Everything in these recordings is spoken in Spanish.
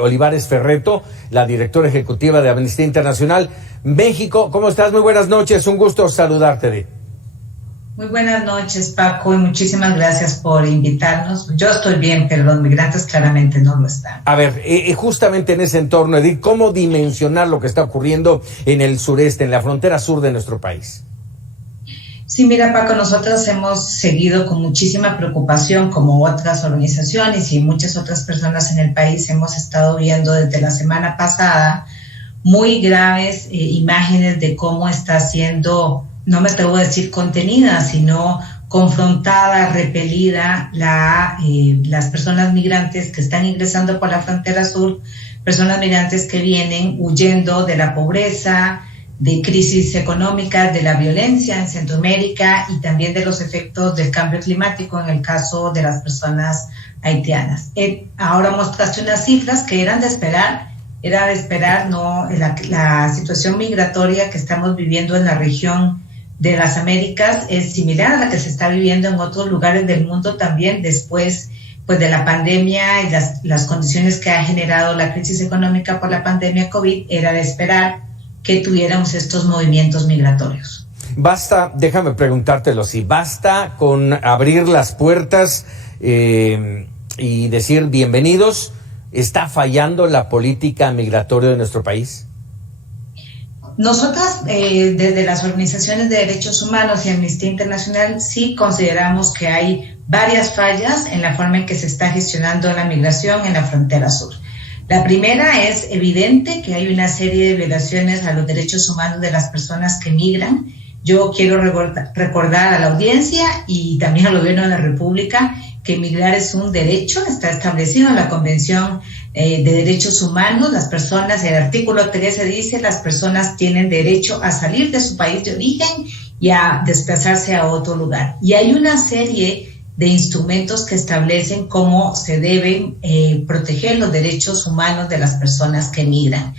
Olivares Ferretto, la directora ejecutiva de Amnistía Internacional México. ¿Cómo estás? Muy buenas noches, un gusto saludarte. Muy buenas noches, Paco, y muchísimas gracias por invitarnos. Yo estoy bien, pero los migrantes claramente no lo están. A ver, justamente en ese entorno, Edith, ¿cómo dimensionar lo que está ocurriendo en el sureste, en la frontera sur de nuestro país? Sí, mira, Paco, nosotros hemos seguido con muchísima preocupación, como otras organizaciones y muchas otras personas en el país, hemos estado viendo desde la semana pasada muy graves imágenes de cómo está siendo, no me atrevo a decir contenida, sino confrontada, repelida las personas migrantes que están ingresando por la frontera sur, personas migrantes que vienen huyendo de la pobreza, de crisis económicas, de la violencia en Centroamérica y también de los efectos del cambio climático en el caso de las personas haitianas. Ahora mostraste unas cifras que eran de esperar, ¿no? La situación migratoria que estamos viviendo en la región de las Américas es similar a la que se está viviendo en otros lugares del mundo también después pues, de la pandemia y las condiciones que ha generado la crisis económica por la pandemia COVID. Era de esperar que tuviéramos estos movimientos migratorios. Basta, déjame preguntártelo, si basta con abrir las puertas y decir bienvenidos, ¿está fallando la política migratoria de nuestro país? Nosotras, desde las organizaciones de derechos humanos y Amnistía Internacional, sí consideramos que hay varias fallas en la forma en que se está gestionando la migración en la frontera sur. La primera es evidente que hay una serie de violaciones a los derechos humanos de las personas que migran. Yo quiero recordar a la audiencia y también al gobierno de la República que migrar es un derecho, está establecido en la Convención de Derechos Humanos. Las personas, el artículo 13 dice, las personas tienen derecho a salir de su país de origen y a desplazarse a otro lugar. Y hay una serie de instrumentos que establecen cómo se deben proteger los derechos humanos de las personas que migran.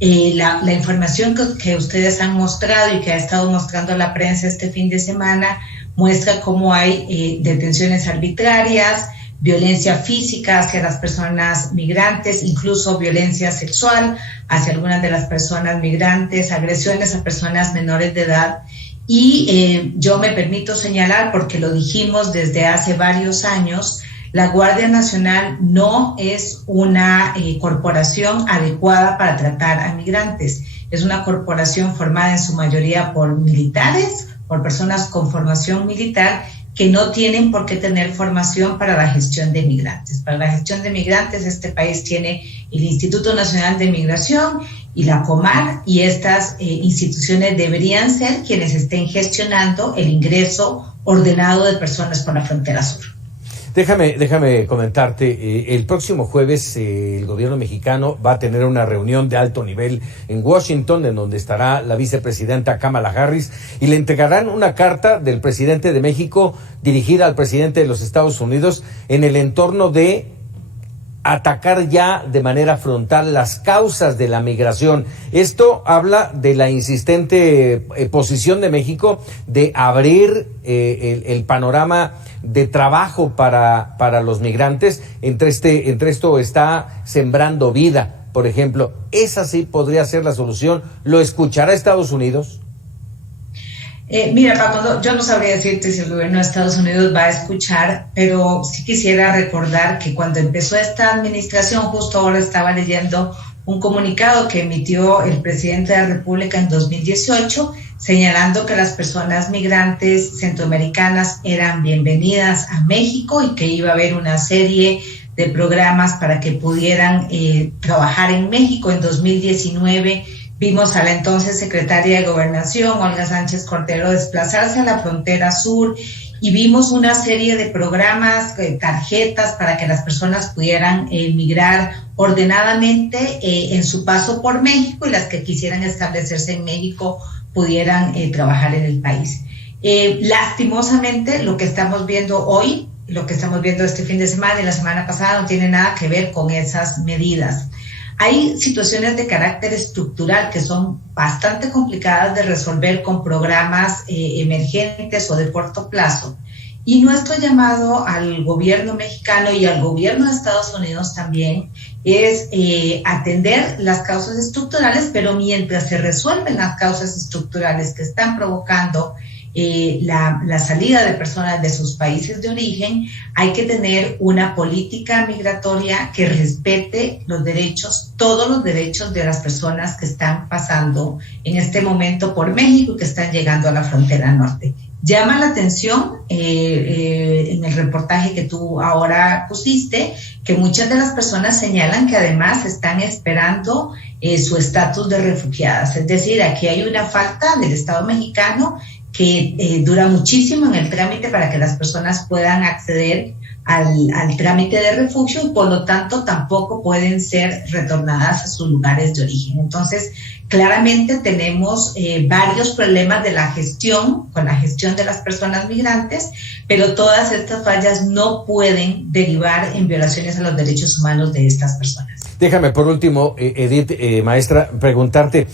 La información que ustedes han mostrado y que ha estado mostrando la prensa este fin de semana muestra cómo hay detenciones arbitrarias, violencia física hacia las personas migrantes, incluso violencia sexual hacia algunas de las personas migrantes, agresiones a personas menores de edad. Y yo me permito señalar, porque lo dijimos desde hace varios años, la Guardia Nacional no es una corporación adecuada para tratar a migrantes. Es una corporación formada en su mayoría por militares, por personas con formación militar, que no tienen por qué tener formación para la gestión de migrantes. Para la gestión de migrantes, este país tiene el Instituto Nacional de Migración y la Comar, y estas instituciones deberían ser quienes estén gestionando el ingreso ordenado de personas por la frontera sur. Déjame comentarte, el próximo jueves el gobierno mexicano va a tener una reunión de alto nivel en Washington, en donde estará la vicepresidenta Kamala Harris, y le entregarán una carta del presidente de México dirigida al presidente de los Estados Unidos en el entorno de atacar ya de manera frontal las causas de la migración. Esto habla de la insistente posición de México de abrir el panorama de trabajo para los migrantes. Entre esto está Sembrando Vida, por ejemplo. ¿Esa sí podría ser la solución? ¿Lo escuchará Estados Unidos? Mira, Paco, yo no sabría decirte si el gobierno de Estados Unidos va a escuchar, pero sí quisiera recordar que cuando empezó esta administración, justo ahora estaba leyendo un comunicado que emitió el presidente de la República en 2018, señalando que las personas migrantes centroamericanas eran bienvenidas a México y que iba a haber una serie de programas para que pudieran trabajar en México. En 2019 vimos a la entonces secretaria de Gobernación, Olga Sánchez Cordero, desplazarse a la frontera sur y vimos una serie de programas, tarjetas para que las personas pudieran migrar ordenadamente en su paso por México y las que quisieran establecerse en México pudieran trabajar en el país. Lastimosamente, lo que estamos viendo hoy, lo que estamos viendo este fin de semana y la semana pasada no tiene nada que ver con esas medidas. Hay situaciones de carácter estructural que son bastante complicadas de resolver con programas emergentes o de corto plazo. Y nuestro llamado al gobierno mexicano y al gobierno de Estados Unidos también es atender las causas estructurales, pero mientras se resuelven las causas estructurales que están provocando la salida de personas de sus países de origen, hay que tener una política migratoria que respete los derechos, todos los derechos de las personas que están pasando en este momento por México y que están llegando a la frontera norte. Llama la atención en el reportaje que tú ahora pusiste que muchas de las personas señalan que además están esperando su estatus de refugiadas. Es decir, aquí hay una falta del Estado mexicano que dura muchísimo en el trámite para que las personas puedan acceder al trámite de refugio y por lo tanto tampoco pueden ser retornadas a sus lugares de origen. Entonces, claramente tenemos varios problemas de la gestión, con la gestión de las personas migrantes, pero todas estas fallas no pueden derivar en violaciones a los derechos humanos de estas personas. Déjame por último, Edith, maestra, preguntarte,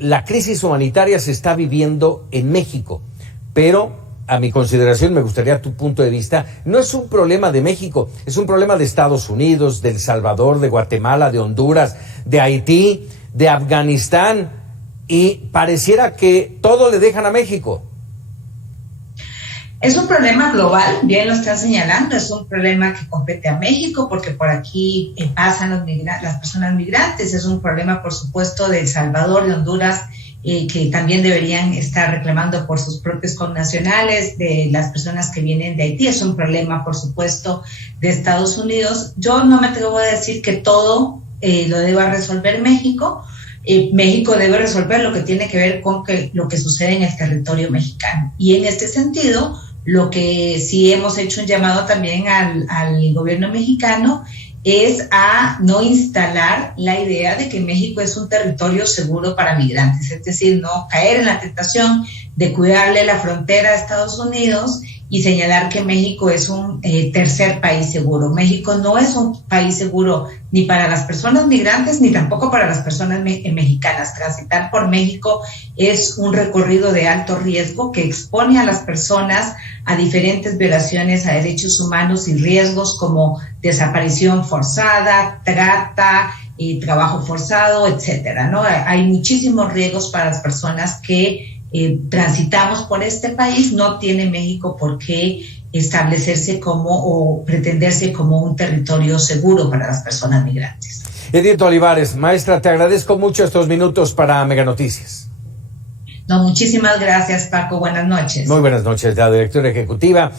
la crisis humanitaria se está viviendo en México, pero a mi consideración, me gustaría tu punto de vista, no es un problema de México, es un problema de Estados Unidos, de El Salvador, de Guatemala, de Honduras, de Haití, de Afganistán, y pareciera que todo le dejan a México. Es un problema global, bien lo están señalando, es un problema que compete a México porque por aquí pasan las personas migrantes, es un problema por supuesto de El Salvador, de Honduras, que también deberían estar reclamando por sus propios connacionales, de las personas que vienen de Haití, es un problema por supuesto de Estados Unidos. Yo no me atrevo a decir que todo lo deba resolver México. México debe resolver lo que tiene que ver con lo que sucede en el territorio mexicano. Y en este sentido, lo que sí hemos hecho un llamado también al gobierno mexicano es a no instalar la idea de que México es un territorio seguro para migrantes, es decir, no caer en la tentación de cuidarle la frontera a Estados Unidos y señalar que México es un tercer país seguro. México no es un país seguro ni para las personas migrantes ni tampoco para las personas mexicanas. Transitar por México es un recorrido de alto riesgo que expone a las personas a diferentes violaciones a derechos humanos y riesgos como desaparición forzada, trata, trabajo forzado, etcétera, ¿no? Hay muchísimos riesgos para las personas que transitamos por este país. No tiene México por qué establecerse o pretenderse como un territorio seguro para las personas migrantes. Edith Olivares, maestra, te agradezco mucho estos minutos para Mega Noticias. No, muchísimas gracias, Paco. Buenas noches. Muy buenas noches, la directora ejecutiva